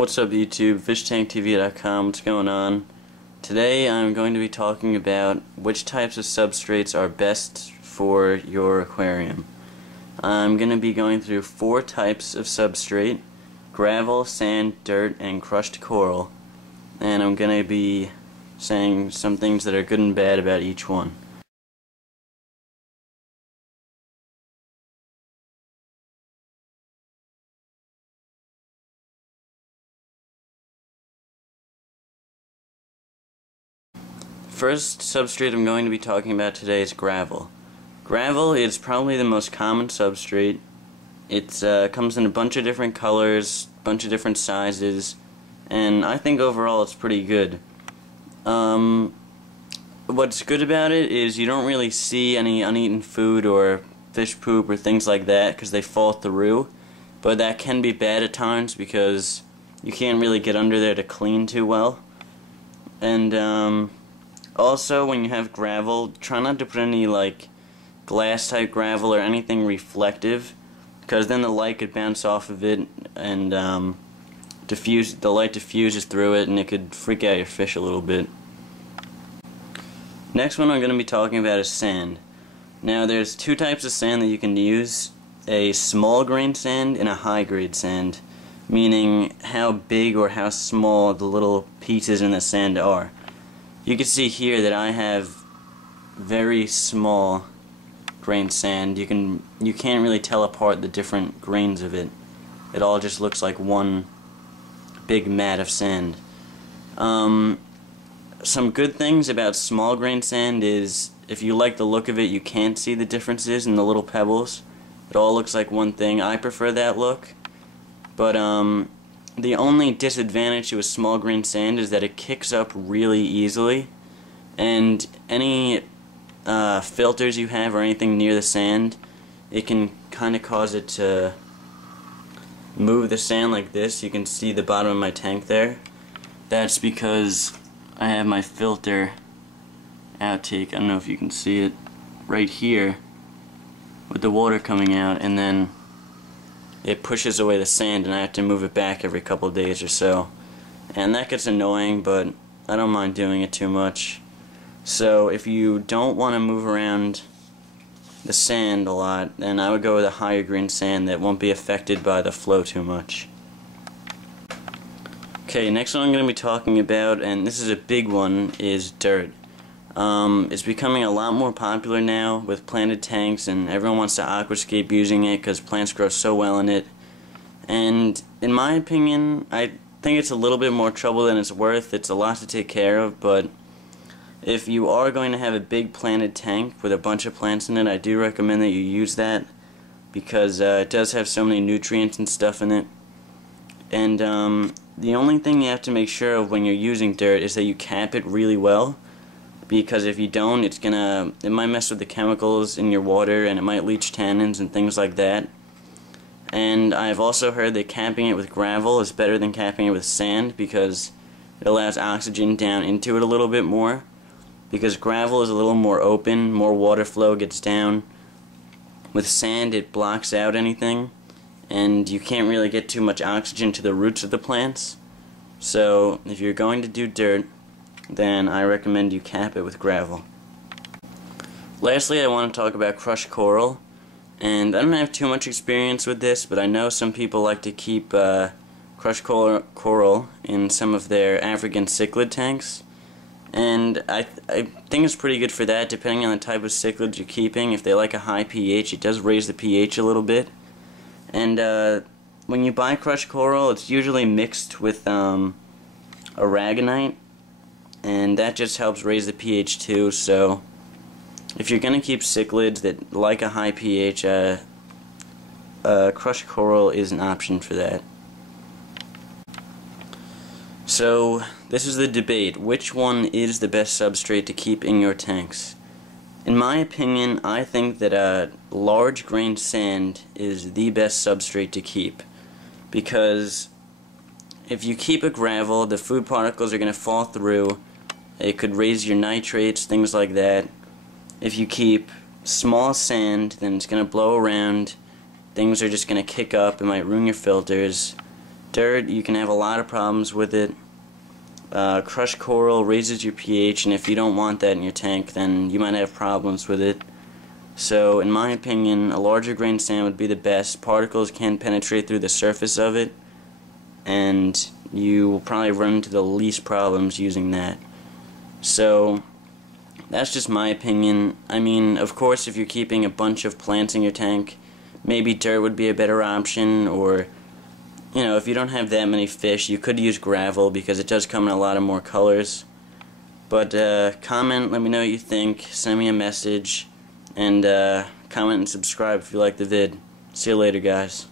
What's up YouTube, FishTankTV.com, what's going on? Today I'm going to be talking about which types of substrates are best for your aquarium. I'm going to be going through 4 types of substrate: gravel, sand, dirt, and crushed coral. And I'm going to be saying some things that are good and bad about each one. First substrate I'm going to be talking about today is gravel. Gravel is probably the most common substrate. It comes in a bunch of different colors, bunch of different sizes, and I think overall it's pretty good. What's good about it is you don't really see any uneaten food or fish poop or things like that because they fall through, but that can be bad at times because you can't really get under there to clean too well. And also, when you have gravel, try not to put any like glass type gravel or anything reflective, because then the light could bounce off of it and the light diffuses through it and it could freak out your fish a little bit. Next one I'm going to be talking about is sand. Now there's 2 types of sand that you can use: a small grain sand and a high grade sand, meaning how big or how small the little pieces in the sand are. You can see here that I have very small grain sand. You can't really tell apart the different grains of it. It all just looks like one big mat of sand. Some good things about small grain sand is if you like the look of it, you can't see the differences in the little pebbles. It all looks like one thing. I prefer that look. But the only disadvantage to a small grain sand is that it kicks up really easily, and any filters you have or anything near the sand, it can kind of cause it to move the sand like this. You can see the bottom of my tank there. That's because I have my filter outtake, I don't know if you can see it, right here with the water coming out, and then it pushes away the sand and I have to move it back every couple of days or so. And that gets annoying, but I don't mind doing it too much. So if you don't want to move around the sand a lot, then I would go with a higher grain sand that won't be affected by the flow too much. Okay, next one I'm going to be talking about, and this is a big one, is dirt. It's becoming a lot more popular now with planted tanks, and everyone wants to aquascape using it because plants grow so well in it. And in my opinion, I think it's a little bit more trouble than it's worth. It's a lot to take care of, but if you are going to have a big planted tank with a bunch of plants in it, I do recommend that you use that because it does have so many nutrients and stuff in it. And the only thing you have to make sure of when you're using dirt is that you cap it really well, because if you don't, it might mess with the chemicals in your water and it might leach tannins and things like that. And I've also heard that capping it with gravel is better than capping it with sand because it allows oxygen down into it a little bit more, because gravel is a little more open, more water flow gets down. With sand it blocks out anything and you can't really get too much oxygen to the roots of the plants. So if you're going to do dirt, then I recommend you cap it with gravel. Lastly, I want to talk about crushed coral, and I don't have too much experience with this, but I know some people like to keep crushed coral in some of their African cichlid tanks, and I think it's pretty good for that depending on the type of cichlids you're keeping. If they like a high pH, it does raise the pH a little bit. And when you buy crushed coral, it's usually mixed with aragonite, and that just helps raise the pH too. So if you're going to keep cichlids that like a high pH, crushed coral is an option for that. So this is the debate: which one is the best substrate to keep in your tanks? In my opinion, I think that large grain sand is the best substrate to keep, because if you keep a gravel, the food particles are going to fall through. It could raise your nitrates, things like that. If you keep small sand, then it's going to blow around. Things are just going to kick up. It might ruin your filters. Dirt, you can have a lot of problems with it. Crushed coral raises your pH, and if you don't want that in your tank, then you might have problems with it. So, in my opinion, a larger grain sand would be the best. Particles can penetrate through the surface of it, and you will probably run into the least problems using that. So, that's just my opinion. I mean, of course, if you're keeping a bunch of plants in your tank, maybe dirt would be a better option, or, you know, if you don't have that many fish, you could use gravel because it does come in a lot of more colors. But comment, let me know what you think, send me a message, and comment and subscribe if you like the vid. See you later, guys.